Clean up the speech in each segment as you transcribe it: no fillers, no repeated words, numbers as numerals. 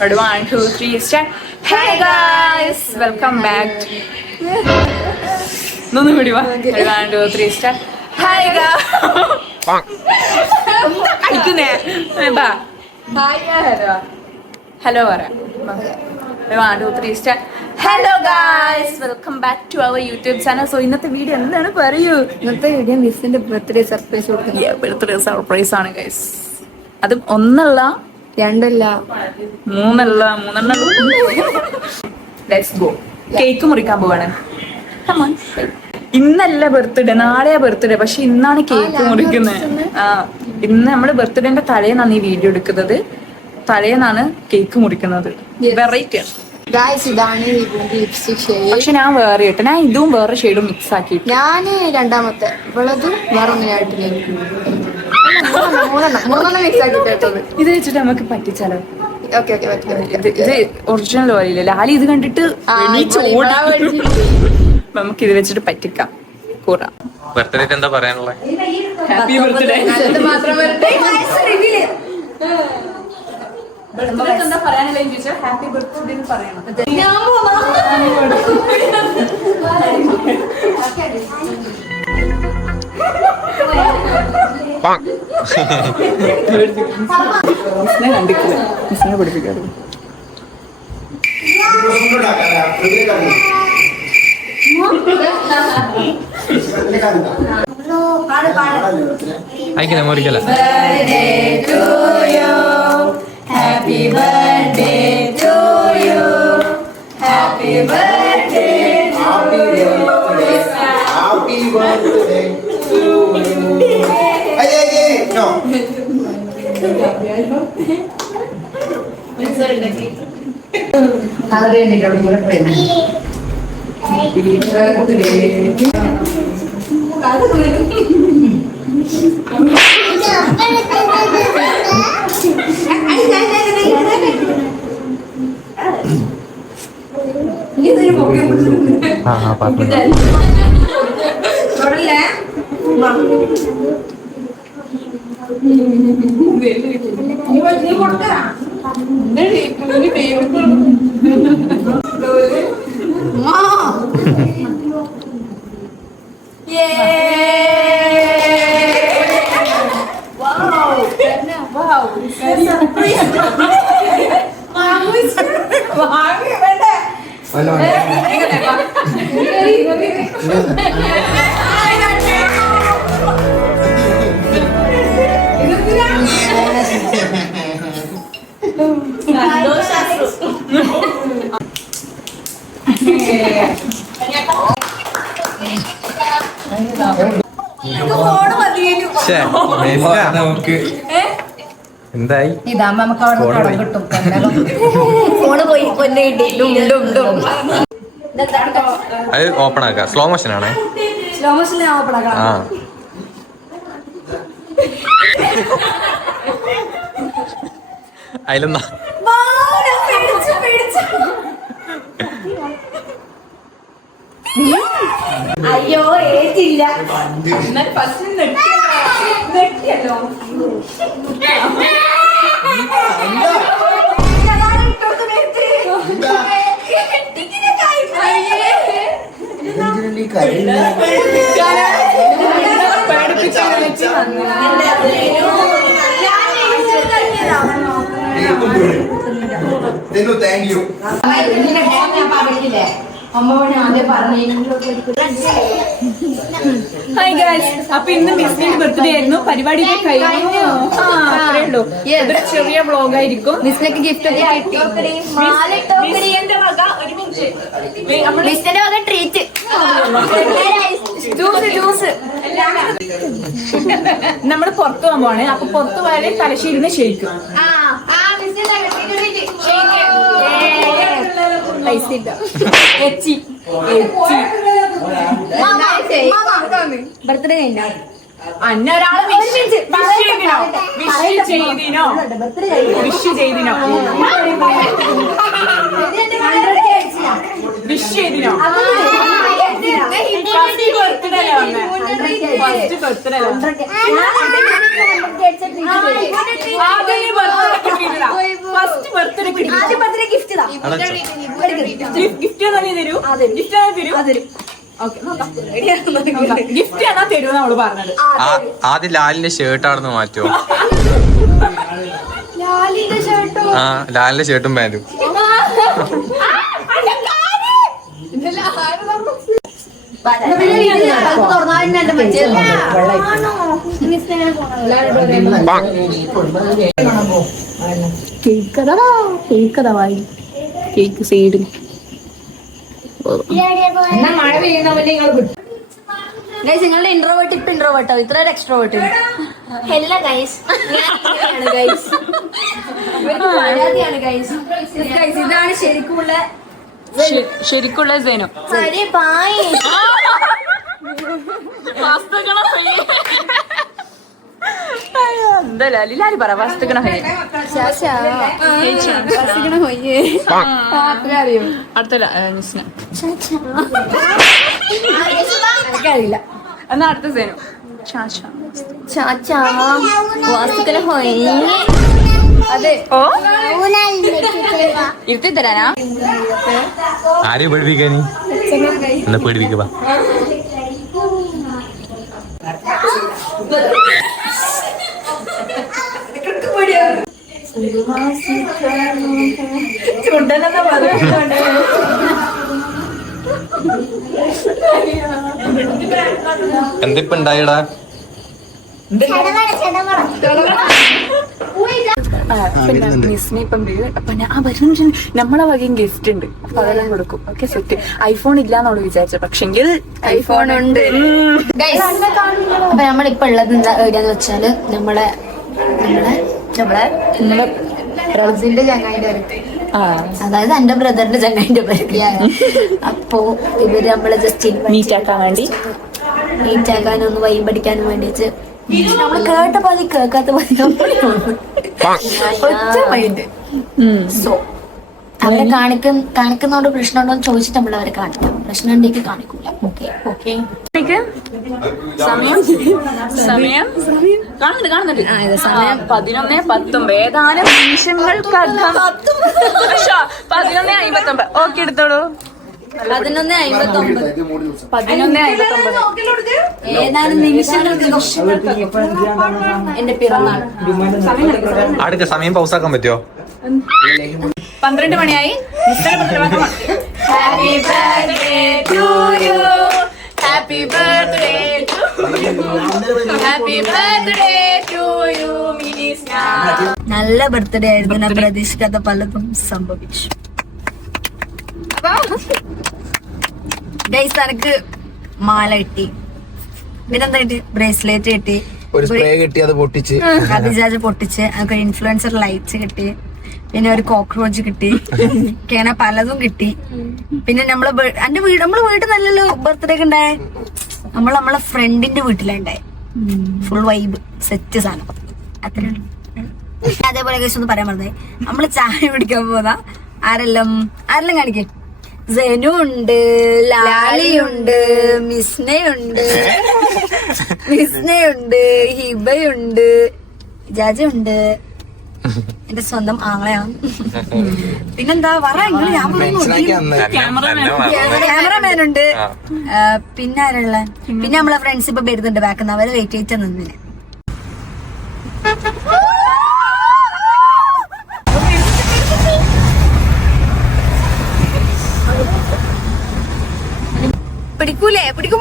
But 1, 2, 3, start. Hey guys, welcome back. No, 1, 2, 3, start. Hi guys. Hello. 1, 2, 3, start. Hello guys, welcome back to our YouTube channel. So ഇന്നത്തെ video എന്താണ് പറയൂ? ഇന്നത്തെ video മിസ്സിന്റെ birthday surprise കൊടുക്കുന്നത്. Birthday surprise ആണ് guys. അതും ഒന്നല്ല, രണ്ടല്ല, മൂന്നെണ്ണം. Let's go. കേക്ക് മുറിക്കാൻ പോവാണ്. ഇന്നല്ല ബർത്ത്ഡേ, നാളെയാ ബർത്ത്ഡേ. പക്ഷെ ഇന്നാണ് കേക്ക് മുറിക്കുന്നത്. ഇന്ന് നമ്മള് ബർത്ത്ഡേന്റെ തലേന്നാണ് ഈ വീഡിയോ എടുക്കുന്നത്. തലേന്നാണ് കേക്ക് മുറിക്കുന്നത്. വെറൈറ്റി ആണ്. ഇതാണ് ലിപ്സ്റ്റിക് ഷെയ്ഡ്. പക്ഷെ ഞാൻ വേറെ ഇട്ട്, ഞാൻ ഇതും വേറെ ഷെയ്ഡും മിക്സ് ആക്കിയിട്ട്. ഞാന് രണ്ടാമത്തെ ഇവളത് വേറെ ഒന്നിനായിട്ടില്ല. മൂന്നെണ്ണം മിക്സ് ആക്കിട്ടത്. ഇത് വെച്ചിട്ട് നമുക്ക് പറ്റിച്ചാലോ? ഇത് ഒറിജിനൽ പോലെയില്ല. ലാലി ഇത് കണ്ടിട്ട് നമുക്ക് ഇത് വെച്ചിട്ട് പറ്റിക്കാം. ബർത്ത്ഡേ എന്താ പറയാനുള്ളത്? Happy birthday. എന്താ പറയാനുള്ള ചോദിച്ചാൽ ഹാപ്പി ബർത്ത്ഡേ പറയണം. കണ്ടിട്ടില്ല, മിസ്സിനെ പഠിപ്പിക്കാറ്. അയക്കില്ല മോറിക്കല്ല. Happy birthday to you. Happy birthday to you. Happy birthday to you. No. എന്തായി? ഇതാകുമ്പോ നമുക്ക് അവിടെ കിട്ടും. ഫോണ് പോയി കൊന്നെ കിട്ടി. അത് ഓപ്പൺ ആക്കാം. സ്ലോ മോഷൻ ആണേ. സ്ലോ മോഷനിൽ ഓപ്പൺ ആക്കാം. അതിലെന്താ? അയ്യോ ഏറ്റില്ല. നെട്ടിയല്ലോ. Thank you. ഹായ് ഗൈസ്, അപ്പൊ ഇന്ന് മിസ്സിന്റെ ബർത്ത്ഡേ ആയിരുന്നു. പരിപാടിയൊക്കെ കഴിഞ്ഞു. അത്രേ ഉള്ളൂ. ഇതൊരു ചെറിയ വ്ളോഗ് ആയിരിക്കും. മിസ്സിനൊക്കെ ഗിഫ്റ്റ് ഒക്കെ കിട്ടി. മിസ്സിന്റെ വക ട്രീറ്റ്. ജ്യൂസ് നമ്മള് പുറത്തു പോകാൻ പോവാണ്. അപ്പൊ പുറത്തു പോയാലേ തലശ്ശേരിന്ന് ഷെയ്ക്കും. പൈസ ഇല്ല. ബർത്ത്ഡേ കഴിഞ്ഞ അന്നൊരാള് വിഷ് ചെയ്തിനോ? Birthday first birthday gift gift തന്നെ തരൂ. ഗിഫ്റ്റ് തരൂ. ഗിഫ്റ്റ് ആണോ തരൂ നമ്മള് പറഞ്ഞത്. ആദ്യം ലാലിന്റെ ഷർട്ടാണെന്ന് മാറ്റുമോ? ആ ലാലിന്റെ ഷർട്ടും പാന്റും. കേക്ക് സൈഡിൽ മഴ പെയ്യുന്നവന്റെ നിങ്ങളുടെ ഇൻട്രോവേർട്ട് ഇപ്പൊ ഇൻട്രോവേർട്ടോ ഇത്ര ഒരു എക്സ്ട്രോവേർട്ട് ഹെല്ല ഗൈസ് ഗൈസ് ഇതാണ് ശരിക്കുമുള്ള ശരിക്കുള്ള സേനു. എന്തായാലും ലിലാരി പറ വസ്തുക്കണ അടുത്ത എനിക്കറിയില്ല എന്നാ അടുത്ത സേനു. ചാച്ചാ വാസ്തുക്കനെ ഹോയി അതെ ഓ ഇരുത്തി തരാനാ. ആരെയും പേടിപ്പിക്കാനി എന്നാ പേടിപ്പിക്കുക. എന്തിപ്പ ഉണ്ടായിടാ? പിന്നെ മിസ്സിനെ ഇപ്പം അപ്പൊ ഞാൻ നമ്മളെ വകയും ഗിഫ്റ്റ് ഉണ്ട്. അപ്പൊ അതെല്ലാം കൊടുക്കും. Okay set. ഐഫോൺ ഇല്ലാന്നോട് വിചാരിച്ച പക്ഷെങ്കിൽ ഐഫോൺ ഉണ്ട്. അപ്പൊ നമ്മളിപ്പോ ഉള്ളത് എന്താ എവിടെയാന്ന് വെച്ചാല് നമ്മളെ ബ്രദറിന്റെ ചങ്ങായിന്റെ പേര്, അതായത് എന്റെ ബ്രദറിന്റെ ചങ്ങായിന്റെ പേര്. അപ്പോ ഇവര് നമ്മളെ ജസ്റ്റ് മീറ്റ് ആക്കാൻ വേണ്ടി മീറ്റ് ആക്കാനും ഒന്ന് വൈബ് പഠിക്കാനും വേണ്ടിട്ട് നമ്മള് കേട്ട പതി കേൾക്കാത്ത പതി ഒറ്റ മൈൻഡ്. സോ അവരെ കാണിക്കുന്നോണ്ട് പ്രശ്നമുണ്ടോ എന്ന് ചോദിച്ചിട്ട് നമ്മൾ അവരെ കാണിക്കാം. പ്രശ്നം ഉണ്ടെങ്കിൽ കാണിക്കൂല. ഓക്കെ ഓക്കെ സമയം കാണുന്നുണ്ട് 11:19 ഏതാനും നിമിഷങ്ങൾക്കകം 11:59. ഓക്കെ എടുത്തോളൂ. 11:59 ഏതാനും എന്റെ പിറന്നാൾ. അടുക്ക സമയം പൗസാക്കാൻ പറ്റുമോ? 12 മണിയായി. Happy birthday to you. Happy birthday to you. Happy birthday to you മിനിസ്ന. നല്ല ബർത്ത്ഡേ ആയിരുന്നു. ഞാൻ പ്രതീക്ഷിക്കാത്ത പലതും സംഭവിച്ചു. ഗൈസ് എനിക്ക് മാല കിട്ടി, പിന്നെന്താ കിട്ടി? ബ്രേസ്ലെറ്റ് കിട്ടി, ഒരു സ്പ്രേ കിട്ടി, അത് പൊട്ടിച്ച് അതിജാജ് പൊട്ടിച്ച്, എനിക്ക് ഇൻഫ്ലുവൻസർ ലൈറ്റ്സ് കിട്ടി, പിന്നെ ഒരു കോക്രോച്ച് കിട്ടി, അങ്ങനെ പലതും കിട്ടി. പിന്നെ നമ്മളെ വീട്ടിൽ നല്ലൊരു ബർത്ത്ഡേ ഒക്കെ ഉണ്ടായേ. നമ്മളെ ഫ്രണ്ടിന്റെ വീട്ടിലുണ്ടായി. ഫുൾ വൈബ് സെറ്റ് സാധനം. അത്രയാണ്. അതേപോലെ കേസ് ഒന്ന് പറയാൻ പറഞ്ഞേ, നമ്മള് ചായ കുടിക്കാൻ പോകാ. ആരെല്ലാം കാണിക്കേ? സെനു ഉണ്ട്, ലാലിയുണ്ട്, മിസ്നയുണ്ട്, ഹിബയുണ്ട്, ജാജുണ്ട്, എന്റെ സ്വന്തം ആങ്ങളെയാണ്. പിന്നെന്താ ക്യാമറമാനുണ്ട്. പിന്നെ ആരുള്ള? പിന്നെ നമ്മളെ ഫ്രണ്ട്സ് ഇപ്പൊ വരുന്നുണ്ട് ബാക്കുന്ന. അവര് വെയിറ്റ് ചെയ്തിട്ട് നിന്നിന്. പിടിക്കൂലേ? പിടിക്കും.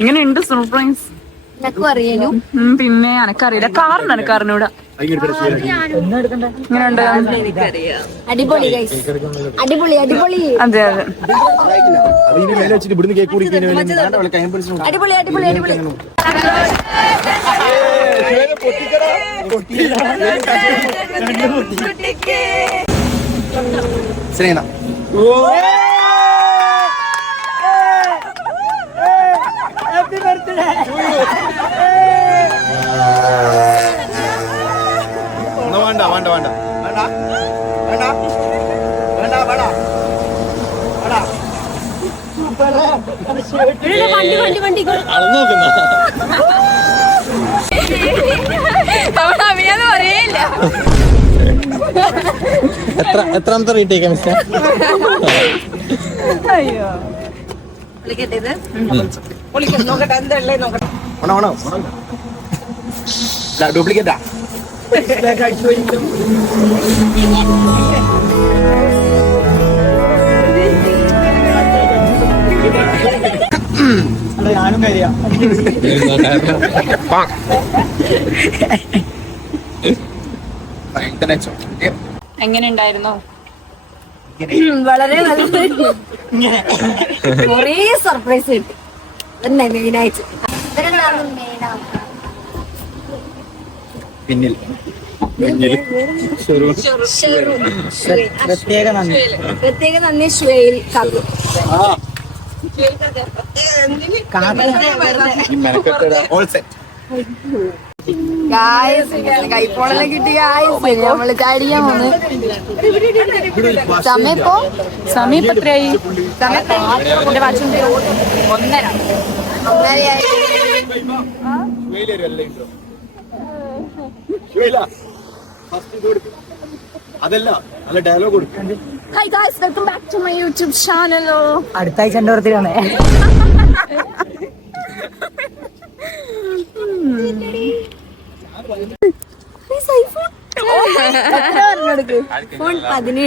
ഇങ്ങനെയുണ്ട് സർപ്രൈസ്. എനക്കും അറിയാനും. പിന്നെ എനക്കറിയില്ല. കാറിന് എനക്കറിഞ്ഞൂടാ. ഇങ്ങനെയുണ്ട്. അടിപൊളി ഗൈസ്, അടിപൊളി. അതെ അടിപൊളി. വേണ്ട വേണ്ട വേണ്ട വേണ്ട വേണ്ട വേണ്ട വേണ്ട എത്രാമത്തെ റീടേക്കാ മിസ്റ്റർ? അയ്യോ ഡ്യൂപ്ലിക്കേറ്റാ ഞാനും കഴിയാം എങ്ങനെ ഉണ്ടായിരുന്നോ? വളരെ നല്ല കൊറേ സർപ്രൈസ് കിട്ടി. അതന്നെ മെയിനായിട്ട് പിന്നിൽ പ്രത്യേക നന്ദി. പ്രത്യേക നന്ദി ഷ്വേൽ കാക്കു. ഓൾ സെറ്റ് കൈപ്പോണെല്ലാം കിട്ടി നമ്മള് ചാടിക്കാൻ പോന്ന്. സമയം ഇപ്പോ സമയം ഇപ്പൊ എത്രയായി? എന്റെ വാച്ചുണ്ട് 1:30. അതല്ല നല്ല ഡയലോഗ് കൊടുക്കും. Hi guys, welcome back to my YouTube channel. അടുത്ത ആഴ്ച എന്റെ ബർത്ത്ഡേ ഫോൺ 17.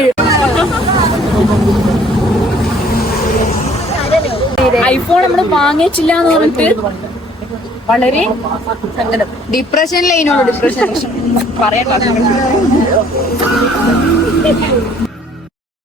ഐഫോൺ നമ്മള് വാങ്ങിച്ചില്ല എന്ന് പറഞ്ഞിട്ട് വളരെ ഡിപ്രഷനിലേനോട് ഡിപ്രഷൻ പറയണ്ട.